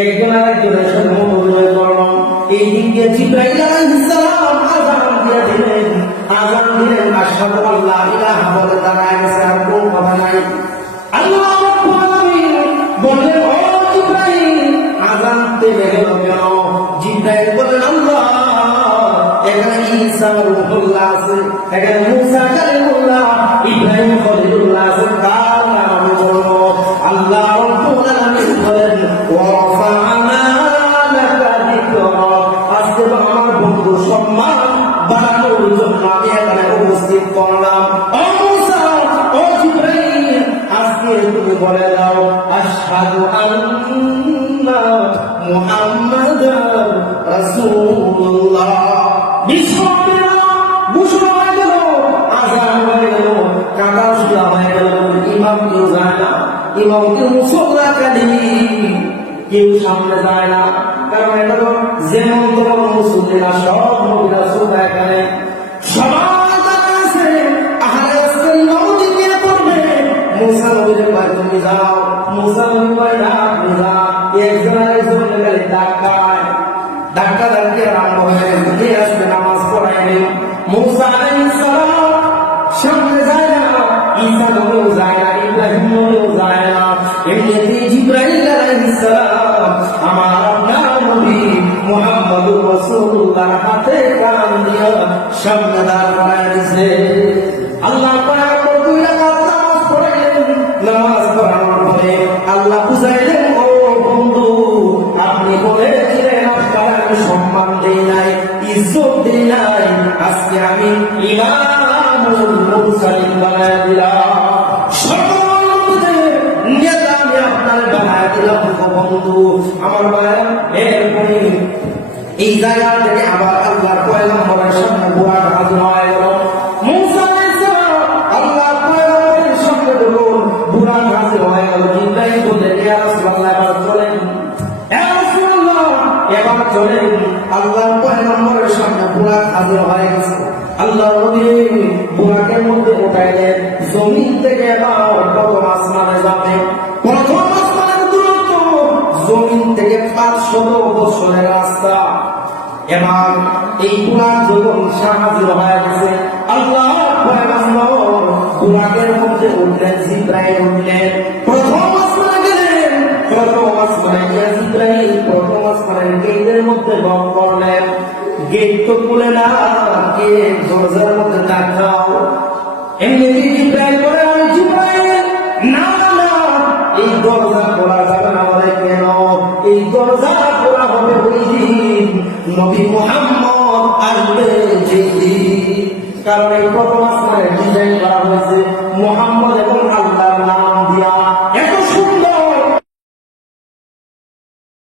একজন আরেকজনের সাথে মতবিরোধ করলো। এই দিক দিয়ে জিবরাইল আলাইহিস সালাম আযান দিয়ে দিলেন। আযান দিলেন, আশহাদু আল্লা ইলাহা বলে দাঁড়ায় গেছে, আর কোনো কথা নাই। আল্লাহ রাব্বুল আলামিন বললেন, ও জিবরাইল, আযান থেমে গেল কেন? জিবরাইল বললেন, আল্লাহ, এখানে ঈসা রূহুল্লাহ আছে, এখানে মূসা কালিমুল্লাহ, ইব্রাহিম খলিলুল্লাহ আছে, কার নাম বলো? আল্লাহ রাব্বুল আলামিন বলেন, ওয়া রাফা'না লাকা যিকরাক, আজকে আমার বন্ধুর সম্মান বাড়ানোর জন্য আমি এখানে উপস্থিত করলাম। ও মূসা, ও জিবরাইল, আজকে তুমি বলে দাও, আশহাদু আন্না মুহাম্মাদার রাসূলুল্লাহ। ঘোষণা হয়ে গেল, আযান হয়ে গেল, কাকা শুরু হয়ে গেল। ইমাম কেউ যায় না, ইমাম কেউ মুসল্লা কালি কেউ সামনে যায় না, কারণ এটা তো যেমন তেমন মুসল্লিরা সব নবীরা শ্রোতা এখানে সবাই জায়গা আছে। আহারে আজকে নবী কে করবে? মুসা নবীর ভাই তুমি যাও, মুসা নবীর ভাই না আপনি যা। একজন আরেকজনের গেলে ধাক্কা আরম্ভ হয়ে গেছে। আসতে নামাজ পড়াইলেন। মুসা আলাইহিস সালাম সামনে যায় না, ঈসা নবীও যায় না, ইব্রাহিম নবীও যায় না। এমনিতে জিবরাইল আলাইহিস সালাম আমার আপনার নবী মুহাম্মদুর রাসূলুল্লাহর হাতে কান দিয়া সামনে দাঁড় করায় দিয়েছে। আল্লাহ পাক দুই রাকাত নামাজ পড়াইলেন। নামাজ পড়ানোর পরে আল্লাহ বুঝাইলেন, ও বন্ধু, আপনি বলেছিলেন আপনার আমি সম্মান দেই নাই, ইজ্জত দেই নাই, আজকে আমি ইমামুল মুরসালিন বানায় দিলাম, বন্ধু আমার ভাইরা। এরপরে এই জায়গা থেকে আবার আল্লাহর পয়গম্বরের সামনে বুরাক হাজির হয়ে গেল। মূসা আলাইহিস সালাম আল্লাহর পয়গম্বরের সামনে বলুন, বুরাক হাজির হয়ে গেল। জিবরাইল বললেন, ইয়া রাসূলুল্লাহ, এবার চলেন, ইয়া রাসূলুল্লাহ, এবার চলেন। আল্লাহর পয়গম্বরের সামনে বুরাক হাজির হয়ে গেছে। আল্লাহর নবী বুরাকের মধ্যে উঠাইলেন। জমিন থেকে এবার প্রথম আসমানে যাবে। প্রথম জমিন থেকে 500 বছরের রাস্তা। এবার এই বুরাক যখন হাজির হয়ে গেছে, আল্লাহর পয়গম্বর বুরাকের মধ্যে উঠলেন, জিবরাইল উঠলেন। প্রথম আসমানে গেলেন। প্রথম আসমানে গিয়ে জিবরাইল প্রথম আসমানের গেটের মধ্যে বন্ধ করলেন। গেট তো খুলে না, গেট দরজার মধ্যে দাঁড়াও। এমনি জিবরাইল বলে, আমি জিবরাইল, না না, এই দরজা খোলা যাবে না। বলে, কেন? এই দরজা খোলা হবে ওই দিন নবী মুহাম্মদ আসবে যেদিন। কারণ এই প্রথম আসমানে ডিজাইন করা হয়েছে মুহাম্মদ এবং